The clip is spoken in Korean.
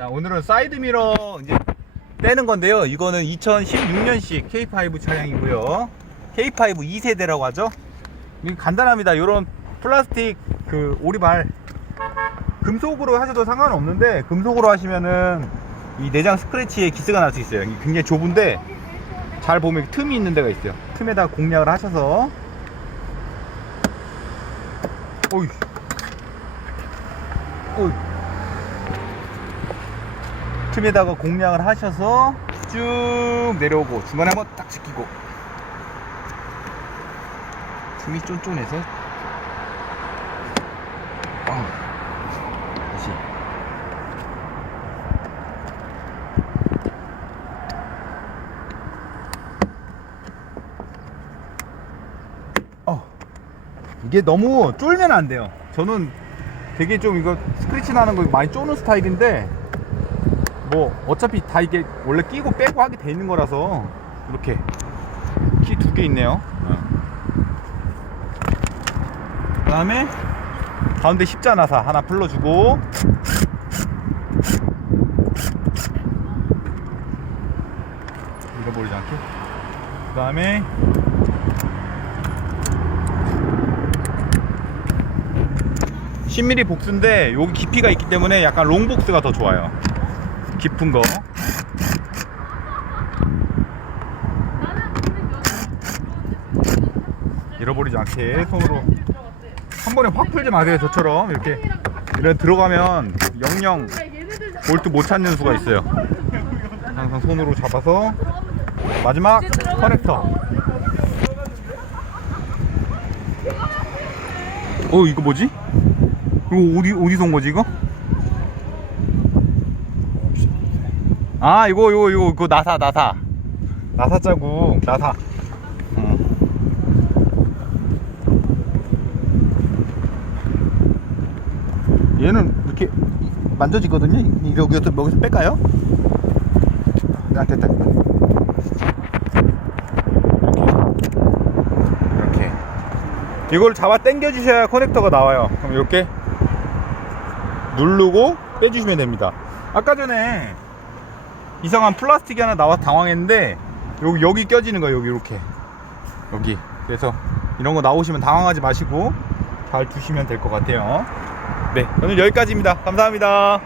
자, 오늘은 사이드미러 이제 떼는 건데요. 이거는 2016년식 K5 차량이고요. K5 2세대라고 하죠. 간단합니다. 이런 플라스틱 그 오리발 금속으로 하셔도 상관없는데 금속으로 하시면은 이 내장 스크래치에 기스가 날 수 있어요. 굉장히 좁은데 잘 보면 틈이 있는 데가 있어요. 틈에다 공략을 하셔서 오이 오이 틈에다가 공략을 하셔서 쭉 내려오고 중간에 한번 딱 지키고 틈이 쫀쫀해서 어. 어. 이게 너무 쫄면 안 돼요 저는 되게 좀 이거 스크래치 나는 거 많이 쪼는 스타일인데 뭐 어차피 다 이게 원래 끼고 빼고 하게 돼 있는 거라서 이렇게 키 두 개 있네요. 그 다음에 가운데 십자나사 하나 풀러주고. 잃어버리지 않게. 그 다음에 10mm 복스인데 여기 깊이가 있기 때문에 약간 롱복스가 더 좋아요 깊은 거 잃어버리지 않게 손으로 한 번에 확 풀지 마세요 저처럼 이렇게 이런 들어가면 영영 볼트 못 찾는 수가 있어요 항상 손으로 잡아서 마지막 커넥터 어 이거 뭐지? 이거 어디 어디서 온 거지 이거? 아 이거 이거 이거 그 나사 나사. 나사 자국 나사. 어. 얘는 이렇게 만져지거든요? 여기 여기서 여기서 뺄까요? 아 됐다. 이렇게. 이걸 잡아 당겨 주셔야 커넥터가 나와요. 그럼 이렇게 누르고 빼주시면 됩니다. 아까 전에 이상한 플라스틱이 하나 나와서 당황했는데 여기 여기 껴지는 거예요 여기 이렇게. 여기. 그래서 이런 거 나오시면 당황하지 마시고 잘 두시면 될 것 같아요. 네 오늘 여기까지입니다. 감사합니다